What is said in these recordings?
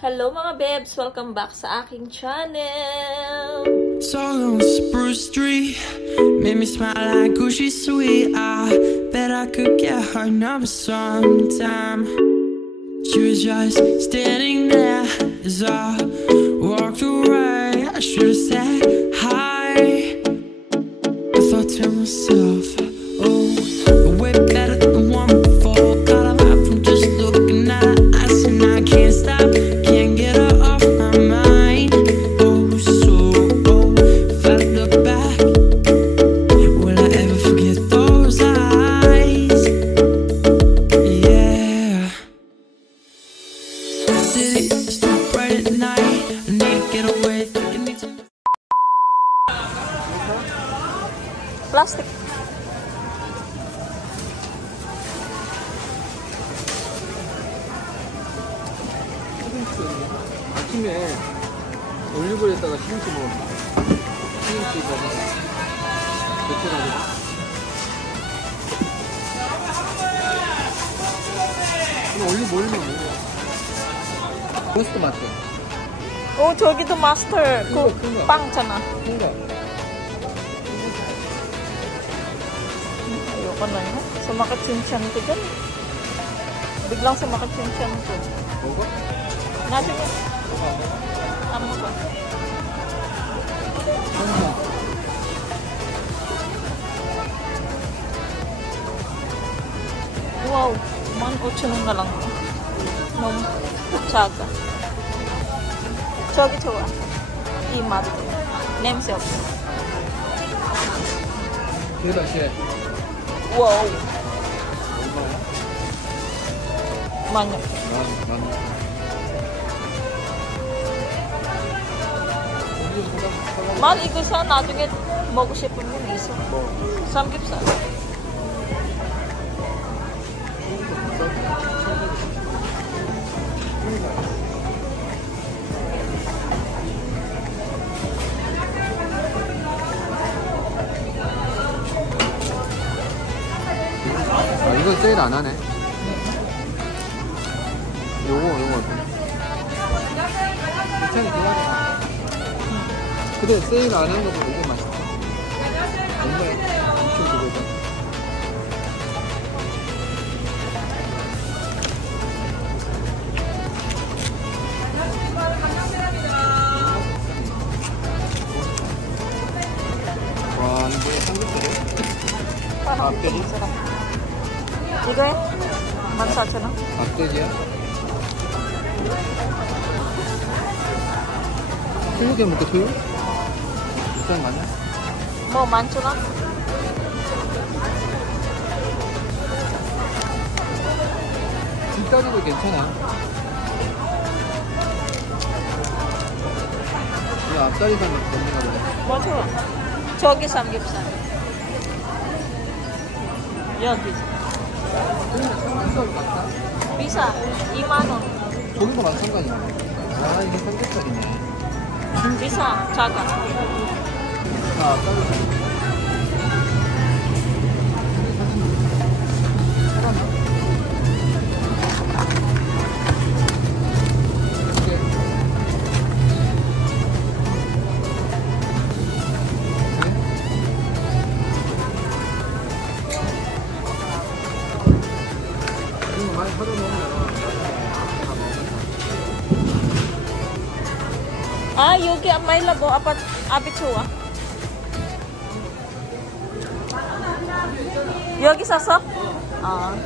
Hello mga bebs! Welcome back sa aking channel! Song on Spruce Street made me smile like Gucci sweet. I bet I could get her number sometime. She was just standing there as I walked away. I should have said hi. I thought to myself, oh, way better than the one before. Got a laugh from just looking at her eyes, and I can't stop. Can't get her off my mind. Oh, so if I look back, will I ever forget those eyes? Yeah. City is too bright at night. I need to get away. Thinking need to. Plastic. 아침에 올리브에다가 시금치 먹었어. 시금치가 데쳐가지고. 근데 올리브 올리면 먹어. 토스트 맛대. 오, 저기도 마스터 그 큰 거. 빵잖아. 큰거. Ayoko na yun. Sumakit yung tiyan ko dyan. Biglang sumakit yung tiyan ko. 먹어? Natin yun. Amo ko. 한거. Wow. 18,000원 na lang to. Nung tsaga. 저기 좋아. 이 맛도. 냄새 없어. 대박 씨. 와우. 얼마야? 많이. 만. 만 이거 사 나중에 먹고 싶으면 있어. 뭐? 삼겹살. 아, 이거 세일 안 하네. 요거. 괜찮이 그거야. 근데 세일 안 하는 것보다 이게 맛있어. 정말 엄청 그거다. 와, 이거 삼겹살이야? 앞대지? 이거에 14,000원. 앞대지야? 수육에 먹게 수육? 비싼 거 아니야? 뭐 11,000원? 뒷다리도 괜찮아. 이 앞다리만 먹는가 보네. 뭐 좋아? 저기 삼겹살. 여기. 삼겹살 같다. 비싸. 2만원. 저기도 마찬가지네. 아, 이게 삼겹살이네. 비싸. 작아. 아, 앞다리. 많이 사다 놓으면 아, 여기 may labo. Apit 좋아. 여기 사서? 아.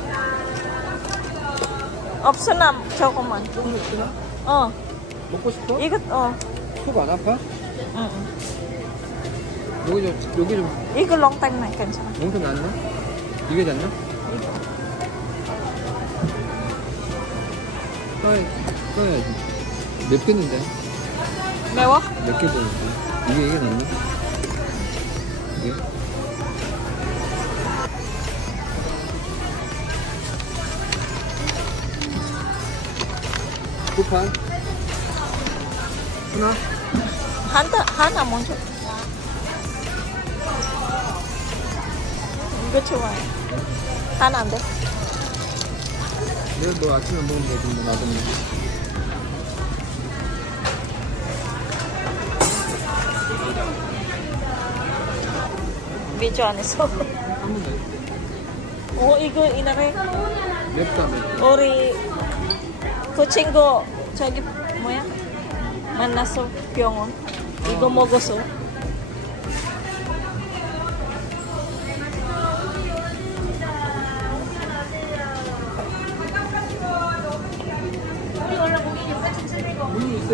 없어, 나 저거만. 어. 먹고 싶어? 이거, 속 안 아파? 응. 여기 좀 이거 롱타임 괜찮아. 몸통 낫나? 이게 낫나? 써야지. 맵겠는데? 매워? 맵게 보니까. 이게 낫나? 이게? 쿠판? 하나? 하나 먼저. 이거 좋아해. 하나 안 돼? 내일 뭐 아침에 먹으면 되지 뭐 나도 비디오 안에서. 한번 더 해줄게. 이거 이날에 맵다 맵. 우리 그 친구 저기 뭐야? 만나서 병원. 이거 먹었어. 우유 있어.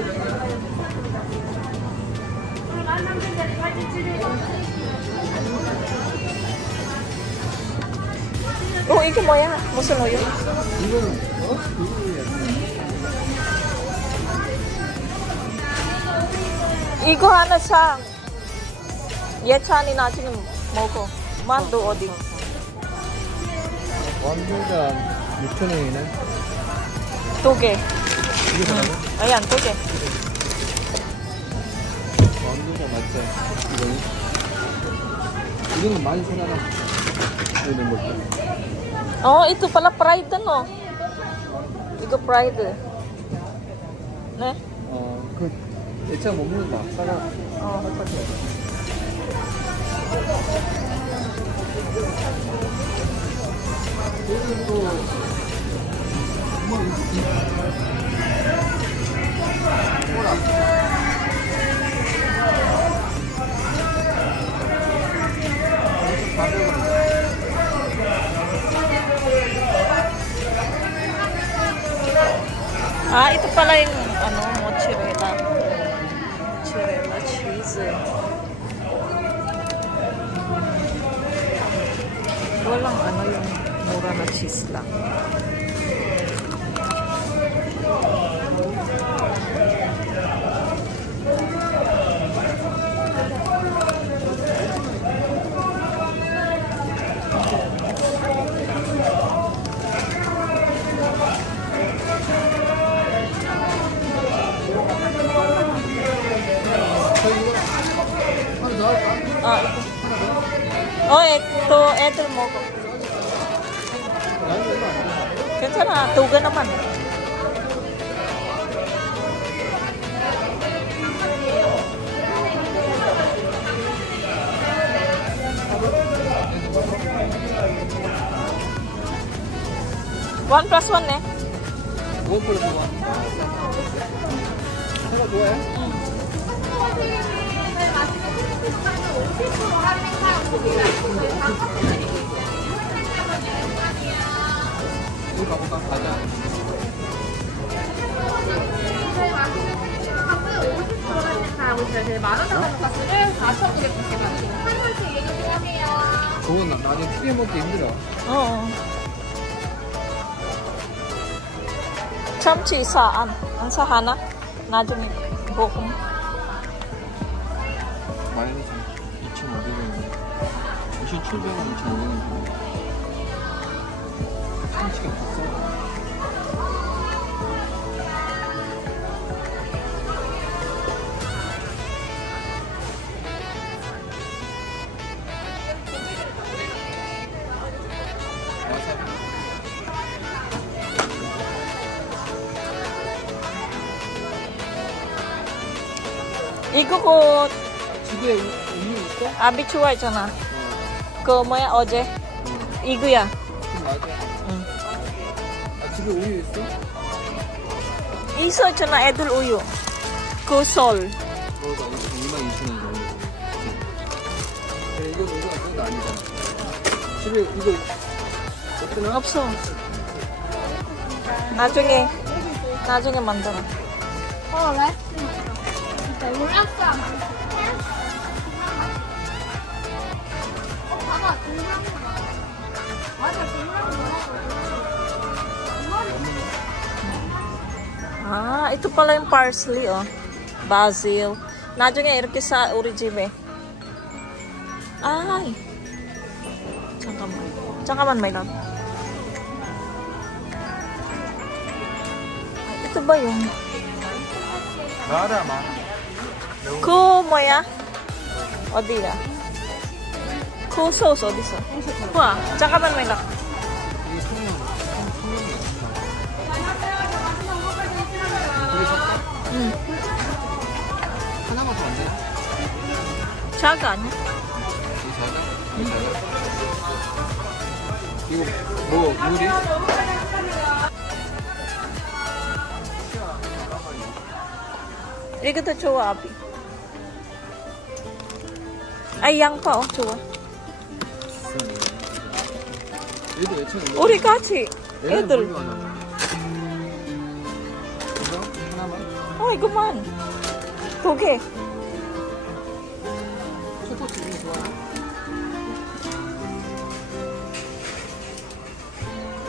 이게 뭐야? 무슨 우유? 이거는 우유야. 이거 하나 사. 예찬이 나중에 먹어. 만두 어디? 완두가 6,000원이네. 2개. 이게 뭐라고? Ayan, 2개. 완두가 맞지? 이거는 많이 사잖아. 이거 먹자. Ito pala pride no. 이거 pride. 네? 그 예차 못 먹는다. 사가. 그리고 Ito pala yung mozzarella. Mozzarella cheese. Walang yung mura na cheese lang. Ito mo ko. 괜찮아, 2개 naman. One plus one eh. 1 플러스 1. 사과 좋아해? 이거 가볼까? 가자. 그건 나중에 튀겨 먹기 힘들어. 참치 saan? Ang sa hana? 나중에 볶음. 마요네즈 2,500원. 2,700원, 2,500원. 참치가 비싸. 이거 그 집에 우유 있어? 아비 좋아했잖아. 그 뭐야 어제? 이거야. 맞아. 응. 아, 집에 우유 있어? 있었잖아 애들 우유. 그 솔. 그러다 22,000원 정도. 그래, 이거 아니잖아. 집에 이거 없구나? 없어. 나중에 만들어. 그래? 몰랐어. 봐봐, 동그란 거. 맞아, 동그란 거. Ito pala yung parsley, oh. Basil. 나중에 이렇게 sa 우리 집에. Ay. 잠깐만, my love. Ito ba yung? 알아, 마. 그 뭐야? 어디야? 그 소스 어디서? 와, 잠깐만, my love. 이게 소면. 응. 하나만 더 안 되나? 작아 아니야? 이게 작아? 이거 뭐 물이? 이거 더 좋아, 아비. Ay, yang pa, oh, 좋아. 얘도 예천인데. 우리 같이. 애들. 이거 하나만? 이거만. 2개. 초코칩이 좋아.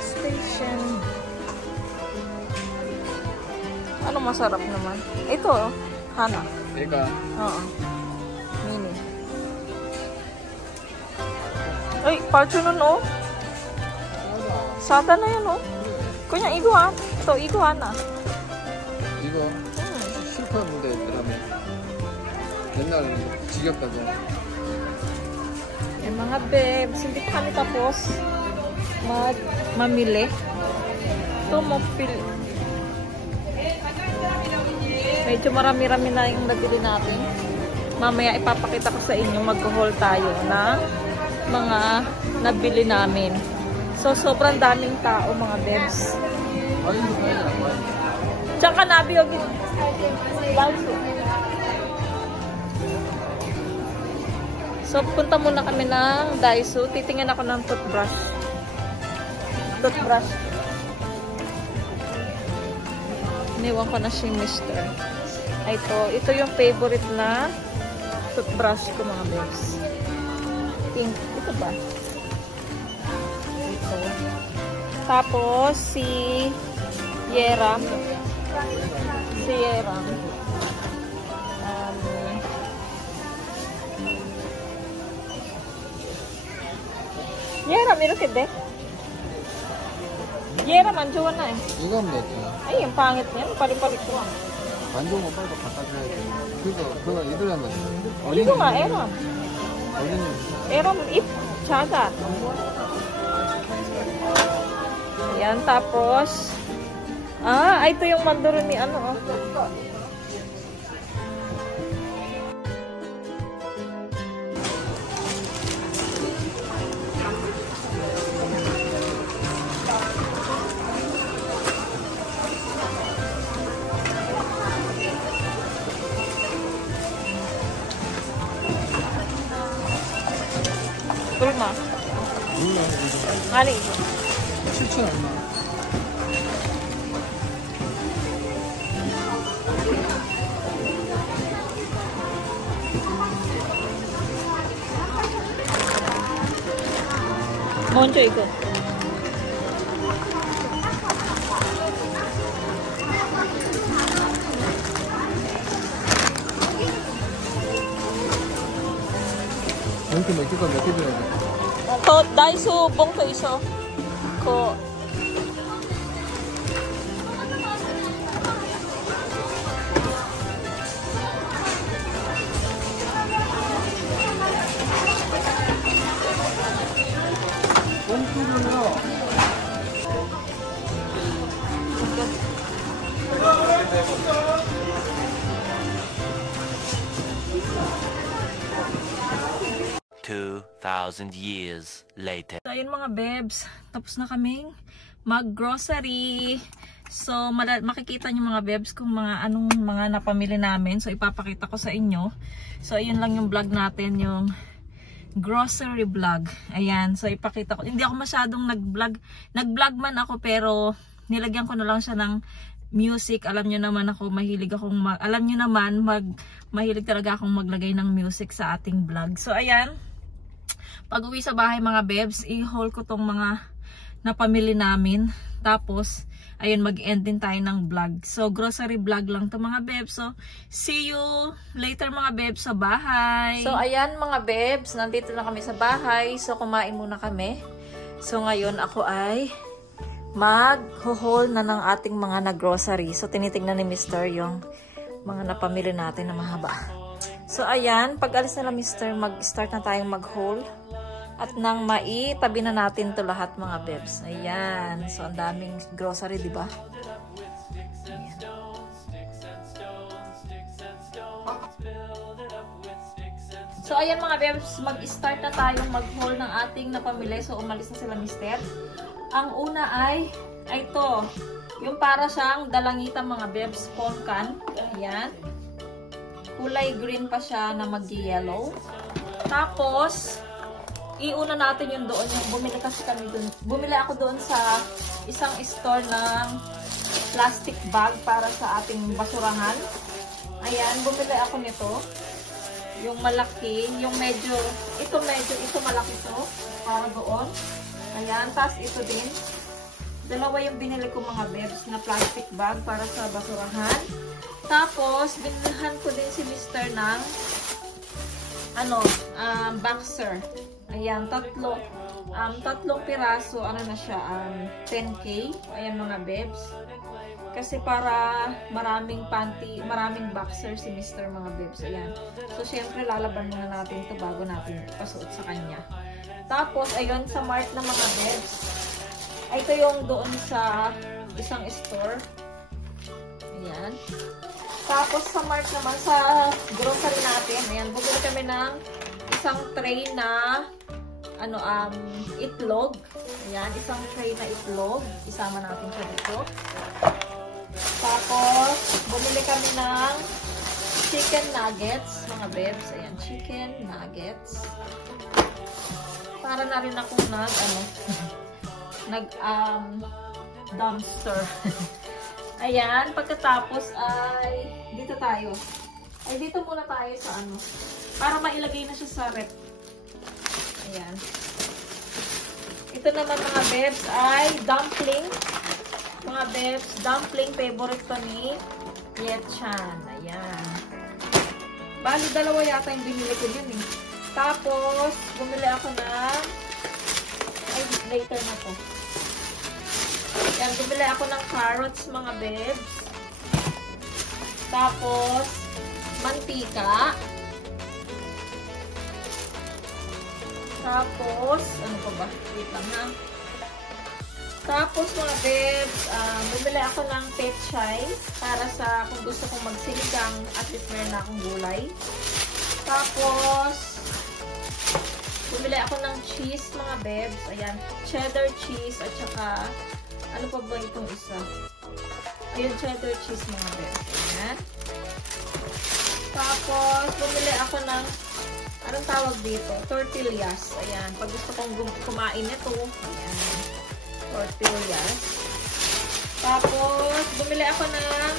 Station. Ano masarap naman? Ito, oh. Hana. 얘가 Oo. Mini. Ay, Fortune oh. Sata na yan, oh. Kunya, iguan. Ito, iguan na. 이거 실패했는데 드라마 맨날 지겹다고. Eh, mga bebs, hindi kami tapos mamili. Ito, medyo marami-rami na yung nabili natin. Mamaya ipapakita ko sa inyo, mag-haul tayo na mga nabili namin. So, sobrang daming tao, mga bebs. 아이도 가야 되나? Diyan ka nabi, yun. So, punta muna kami ng Daiso. Titingin ako ng toothbrush. Iniwan ko na si Mr. Ito yung favorite na toothbrush ko, mga bebs. Pink. Ito ba? Ito. Tapos, si Yeram. Yeram, 이렇게 돼? Yeram, 안 좋아 나. 이건 몇 개? Ay, yung pangit niya. Palit-palit ko lang. 만져본 거 빨리 바꿔줘야 돼. 그거 이들하면 Igo nga, Yeram. 어린이 Yeram, ip. Tsaga. Ayan, tapos ito yung manduro ni ano, oh. Tulma. Ano ito? 7천 얼마? 먼저 이거. 이렇게 몇 개가 몇 개 줘야 돼? 다이소 봉투 있어. 봉투를요. Years later. So, ayun mga bebs, tapos na kaming mag-grocery. So, makikita nyo mga bebs kung anong mga napamili namin. So, ipapakita ko sa inyo. So, ayun lang yung vlog natin, yung grocery vlog. Ayan, so ipakita ko. Hindi ako masyadong nag-vlog. Nag-vlog man ako, pero nilagyan ko na lang siya ng music. Alam nyo naman ako, mahilig talaga akong maglagay ng music sa ating vlog. So, ayan. Pag uwi sa bahay mga bebs, i-haul ko tong mga napamili namin. Tapos, ayun, mag-end din tayo ng vlog. So, grocery vlog lang to mga bebs. So, see you later mga bebs sa bahay. So, ayan mga bebs, nandito na kami sa bahay. So, kumain muna kami. So, ngayon ako ay mag-haul na ng ating mga nag-grocery. So, tinitingnan ni Mr. yung mga napamili natin na mahaba. So, ayan, pag alis na lang Mr., mag-start na tayong mag-haul. At nang maitabi na natin to lahat mga bebs. Ayan. So, ang daming grocery, di ba? Ayan. So, ayan mga bebs, mag-start na tayong mag-haul ng ating napamili. So, umalis na sila mister. Ang una ay ito. Yung para siyang dalangitang mga bebs, ponkan. Ayan. Kulay green pa siya na mag-yellow. Tapos, iuna natin yung doon. Yung bumili kasi kami doon. Bumili ako doon sa isang store ng plastic bag para sa ating basurahan. Ayan, bumili ako nito. Yung malaki, yung medyo, ito malaki to. Para doon. Ayan, tapos ito din. Dalawa yung binili ko mga bebs na plastic bag para sa basurahan. Tapos, binilhan ko din si Mr. ng boxer. Ayan, tatlong piraso, ano na siya, 10K. Ayan mga bebs. Kasi para maraming panty, maraming boxer si Mr. mga bebs. Ayan. So, syempre, lalaban muna natin ito bago natin ipasuot sa kanya. Tapos, ayun, sa Mart na mga bebs. Ito yung doon sa isang store. Ayan. Tapos, sa Mart naman, sa grocery natin, ayan, bumili kami ng isang tray na itlog. Ayan, isang tray na itlog. Isama natin siya dito. Tapos, bumili kami ng chicken nuggets, mga bebs. Ayan, chicken nuggets. Para na rin akong dumpster. Ayan, pagkatapos ay dito tayo. Ay, dito muna tayo sa para mailagay na siya sa rep. Ayan. Ito naman mga bebs ay dumpling. Mga bebs, dumpling favorite ko ni Yetchan. Ayan. Bali, dalawa yata yung binili ko yun eh. Tapos, bumili ako ng later na to. Ayan, bumili ako ng carrots mga bebs. Tapos, mantika. Tapos, ano pa ba? Wait lang ha. Tapos mga bebs, bumili ako ng pechay para sa kung gusto kong magsiligang at least meron na akong gulay. Tapos, bumili ako ng cheese mga bebs. Ayan, cheddar cheese at saka, ano pa ba itong isa? Ayun, cheddar cheese mga bebs. Ayan. Tapos, bumili ako ng, anong tawag dito? Tortillas. Ayan, pag gusto kong kumain ito. Ayan. Tortillas. Tapos, bumili ako ng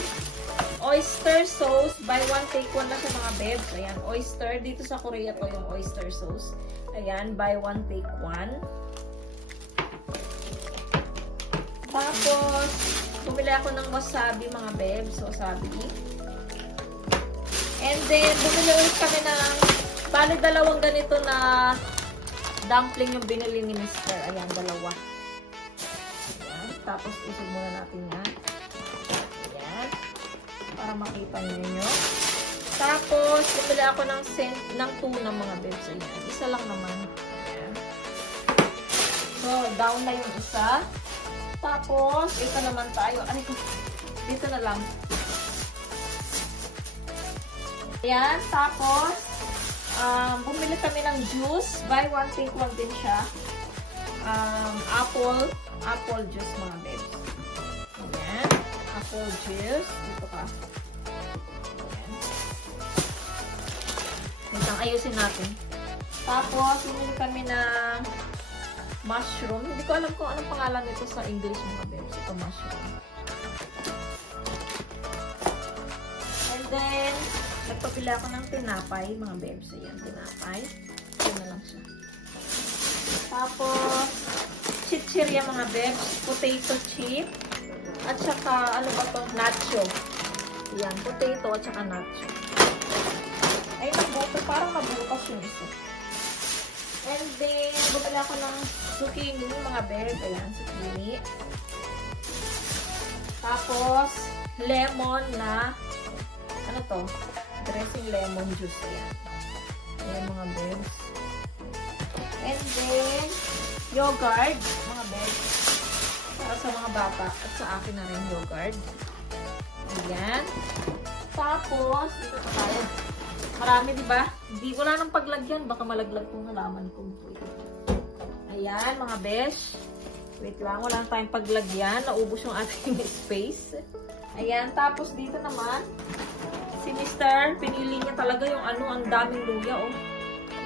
oyster sauce. Buy one, take one na sa mga bebs. Ayan, oyster. Dito sa Korea to yung oyster sauce. Ayan, buy one, take one. Tapos, bumili ako ng wasabi mga bebs. Wasabi. And then, bumili ulit kami ng, bali dalawang ganito na dumpling yung binili ni Mr. Ayan, dalawa. Tapos, usog muna natin yan. Ayan. Para makita nyo. Tapos, bumili ako ng tuna mga bebs. Ayan. Isa lang naman. Ayan. So, down na yung isa. Tapos, ito naman tayo. Ay, dito na lang. Ayan. Tapos, bumili kami ng juice. Buy one, take one din siya. Apple juice mga bebs. Ayan. Apple juice. Dito ka. Ayan. Ayusin natin. Tapos, bumili kami ng mushroom. Hindi ko alam kung anong pangalan nito sa English mga bebs. Ito mushroom. And then, nagpapili ako ng tinapay mga bebs. Ayan, tinapay. Ito na lang siya. Tapos, chichirya mga bebs, potato chip, at saka, ano ba to? Nacho. Ayan, potato at saka nacho. Ay, nagbuto. Parang nabukas yung isa. And then, bumili ako ng zucchini mga bebs. Ayan, zucchini. Tapos, lemon na, ano to? Dressing lemon juice. Ayan. Ayan mga bebs. And then, yogurt, mga bebs. Para sa mga bata. At sa akin na rin yogurt. Ayan. Tapos, dito pa tayo. Marami, di ba? Hindi, wala nang paglagyan. Baka malaglag kung halaman ko. Ayan, mga besh. Wait lang, wala tayong paglagyan. Naubos yung ating space. Ayan, tapos dito naman, si Mr. pinili niya talaga yung ano, ang daming luya, oh.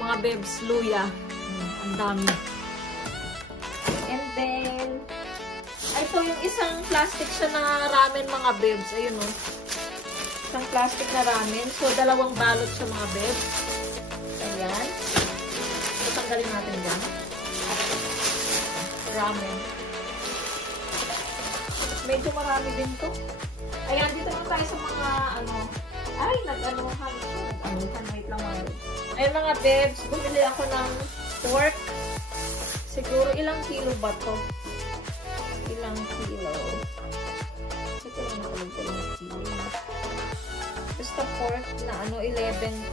Mga bebs, luya. Ang dami. And then, ito yung isang plastic siya na ramen, mga bebs. Ayun, oh. Isang plastic na ramen. So, dalawang balot siya, mga bebs. Ayan. So, tanggalin natin dyan. Ramen. Medyo marami din to. Ayan, dito na tayo sa mga, ano, ay, nag-anuhan. Wait lang, mga bebs. Ayan, mga bebs, bumili ako ng pork. Siguro, ilang kilo ba to? Ilang kilo? Ito lang nakalagay na kilo. Basta pork na ano, 11,000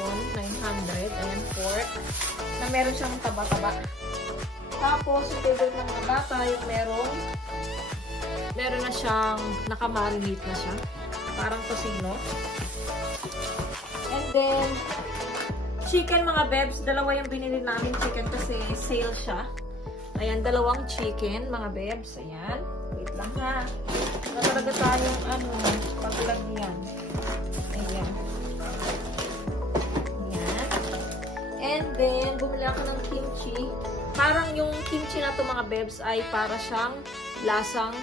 won, 900. Ayan, pork. Na meron siyang taba-taba. Tapos, yung favorite ng mga bata, yung meron na siyang nakamarinate na siya. Parang tocino. And then, chicken, mga bebs. Dalawa yung binili namin chicken kasi sale siya. Ayan, dalawang chicken, mga bebs. Ayan. Wait lang ha. Natalaga tayong ano, paglagyan. Ayan. Ayan. And then, bumili ako ng kimchi. Parang yung kimchi na to, mga bebs, ay para siyang lasang,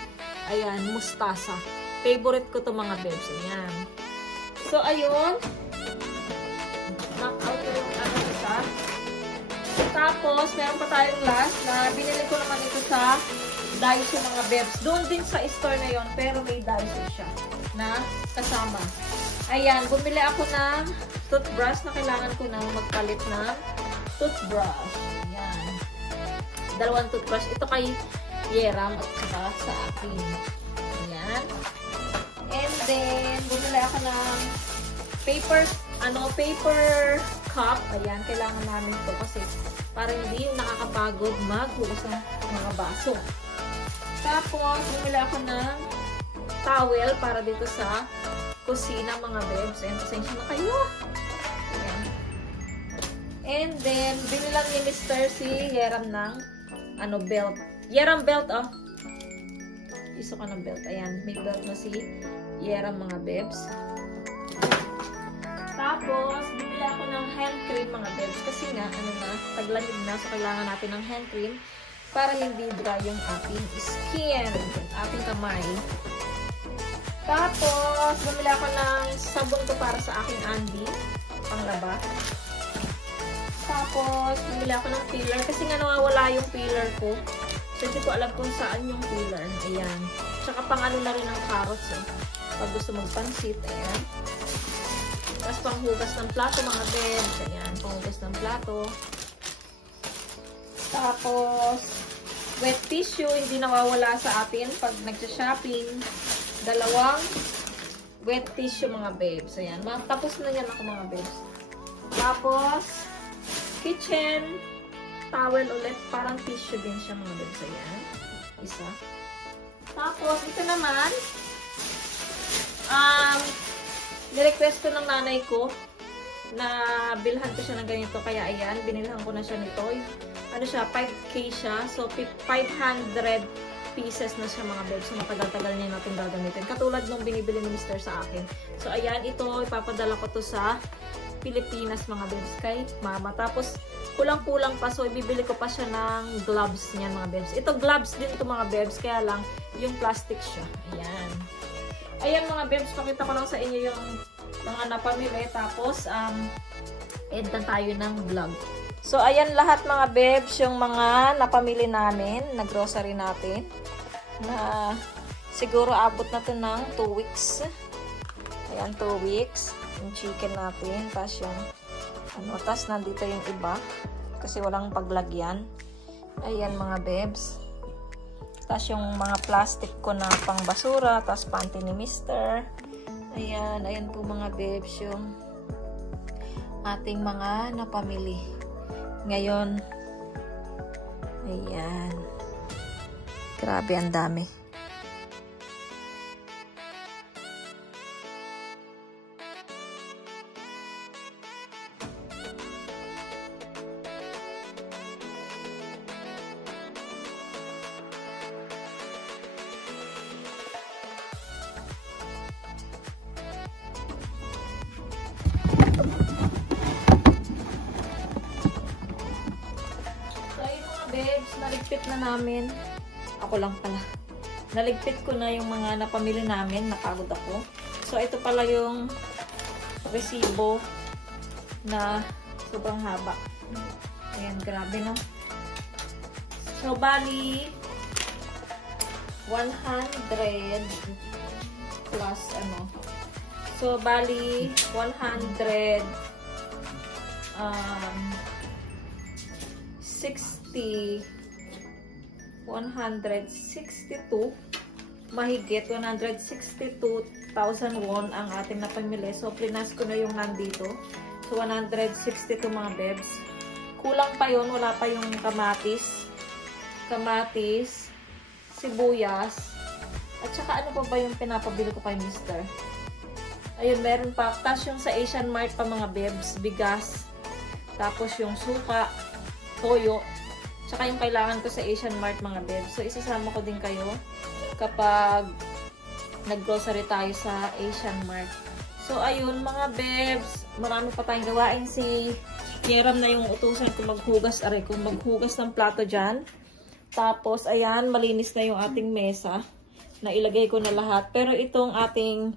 ayan, mustasa. Favorite ko to, mga bebs. Ayan. So, ayun. Knock out yung ano isa. Tapos, meron pa tayong last na binili ko naman ito sa Daiso, mga bebs. Doon din sa store na yon, pero may Daiso siya na kasama. Ayan, bumili ako ng toothbrush na kailangan ko na magpalit ng toothbrush. Ayan. Dalawang toothbrush. Ito kay Yeram at saka sa akin. Ayan. And then, bumili ako ng paper cup. Ayan, kailangan namin ito kasi para hindi nakakapagod maghugas ng mga baso. Tapos, bumili ako ng towel para dito sa kusina, mga bebs. Ayan, pasensya na kayo. Ayan. And then, binilang ni Mr. si Yeram ng ano, belt. Yeram belt, oh. Iso ka ng belt. Ayan, may belt na si Yeram, mga bebs. Tapos, bibili ako ng hand cream, mga bebs. Kasi nga, ano na, taglamig na. So, kailangan natin ng hand cream para hindi dry yung ating skin. Ating kamay. Tapos, bumili ako ng sabon to para sa aking Andy. Panglaba. Tapos, bumili ako ng peeler. Kasi nga nawawala yung peeler ko. So, hindi ko alam kung saan yung peeler. Ayan. Tsaka pang ano na rin ng carrots. Eh. Pag gusto magpansit. Ayan. Tapos, panghugas ng plato, mga bebs. Ayan. Panghugas ng plato. Tapos, wet tissue. Hindi nawawala sa atin pag nagsha-shopping. Dalawang wet tissue, mga bebs. Ayan. Tapos na yan ako, mga bebs. Tapos, kitchen towel ulit. Parang tissue din siya, mga bebs. Ayan. Isa. Tapos, ito naman, nirequest ko ng nanay ko na bilhan ko siya ng ganito. Kaya, ayan, binilhan ko na siya nito. Ano siya, 5K siya. So, 500 pieces na siya, mga bebs. So, matagal-tagal niya natin gagamitin. Katulad nung binibili ni Mr. sa akin. So, ayan, ito, ipapadala ko to sa Pilipinas, mga bebs, kay mama. Tapos, kulang-kulang pa. So, ibibili ko pa siya ng gloves niyan, mga bebs. Ito, gloves din ito, mga bebs. Kaya lang, yung plastic siya. Ayan. Ayan, mga bebs. Pakita ko lang sa inyo yung mga napamili. Tapos, end na tayo ng vlog. So, ayan lahat, mga bebs. Yung mga napamili namin na grocery natin. Na siguro abot na to ng 2 weeks. Ayan, 2 weeks. Yung chicken natin. Tapos yung ano, tapos nandito yung iba. Kasi walang paglagyan. Ayan, mga bebs. Tapos yung mga plastic ko na pang basura. Tapos panty ni Mr. Ayan. Ayan po, mga bebs. Yung ating mga napamili. Ngayon. Ayan. Grabe, ang dami. naligpit na namin. Ako lang pala. Naligpit ko na yung mga napamili namin. Napagod ako. So, ito pala yung resibo na sobrang haba. Ayan, grabe no. So, bali 100 plus ano. So, bali 100 162 mahigit 162,000 won ang ating napamili. So, plinas ko na yung nandito. So, 162 mga bebs. Kulang pa yun. Wala pa yung kamatis, sibuyas, at saka ano pa ba yung pinapabili ko kay Mr. Ayun, meron pa. Tapos yung sa Asian Mart pa mga bebs, bigas. Tapos yung suka, toyo. Tsaka yung kailangan ko sa Asian Mart mga bebs. So, isasama ko din kayo kapag nag-grocery tayo sa Asian Mart. So, ayun mga bebs. Marami pa tayong gawain. Si Kieram na yung utusan ko maghugas. Aray, kung maghugas ng plato dyan. Tapos, ayan, malinis na yung ating mesa. Nailagay ko na lahat. Pero itong ating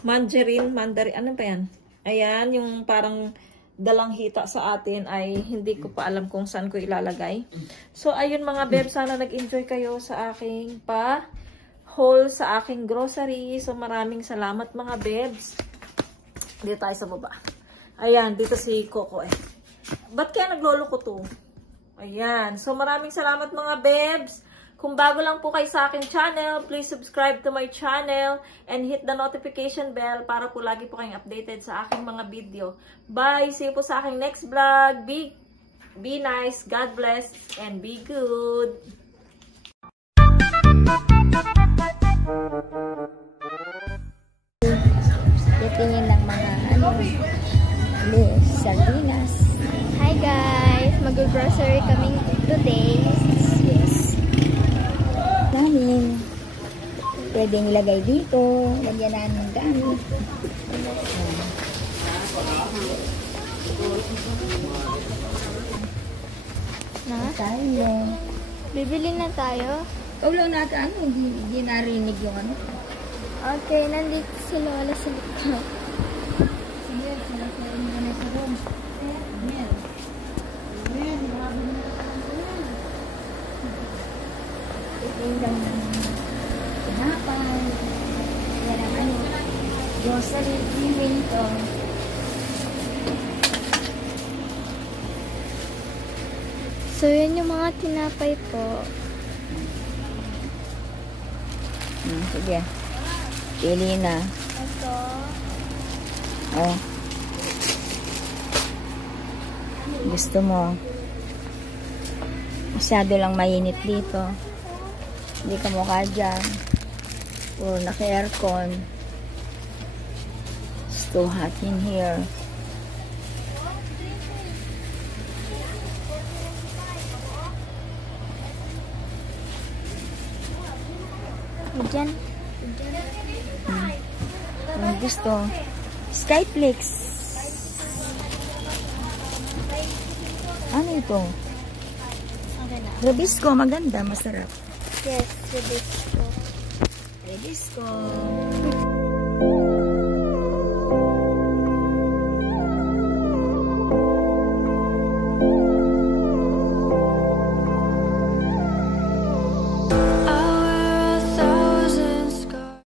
mandarin, ano pa yan? Ayan, yung parang dalang hita sa atin ay hindi ko pa alam kung saan ko ilalagay. So, ayun mga bebs, sana nag-enjoy kayo sa aking haul sa aking grocery. So, maraming salamat mga bebs. Dito tayo sa baba. Ayan, dito si Coco eh. Ba't kaya naglolo ko to? Ayan. So, maraming salamat mga bebs. Kung bago lang po kayo sa aking channel, please subscribe to my channel and hit the notification bell para po lagi po kayong updated sa aking mga video. Bye! See you po sa aking next vlog. Be nice, God bless, and be good! Titingin ng mga sardinas. Hi guys! Mag-grocery kami today. Yes. Namin. Pwede nilagay dito. Lagyan namin ng gamit. Na? Tayo. Bibili na tayo? Ikaw lang natin. Hindi narinig yung ano. Okay, nandito si Lola sa likod. Sige, sila mo na sa room. Ayan. Ayan, grabe na naman. Itinggang ng tinapay. Yan ang ano. Grocery viewing to. So, yan yung mga tinapay po. Sige. Pili na. Ito. Oh. Gusto mo. Masyado lang mainit dito. Hindi ka mukha dyan. Puro naka-aircon. It's too hot in here. Diyan. Ang gusto. Skyflix. Ano ito? Rebisco. Maganda. Masarap. Yes, Rebisco. Rebisco.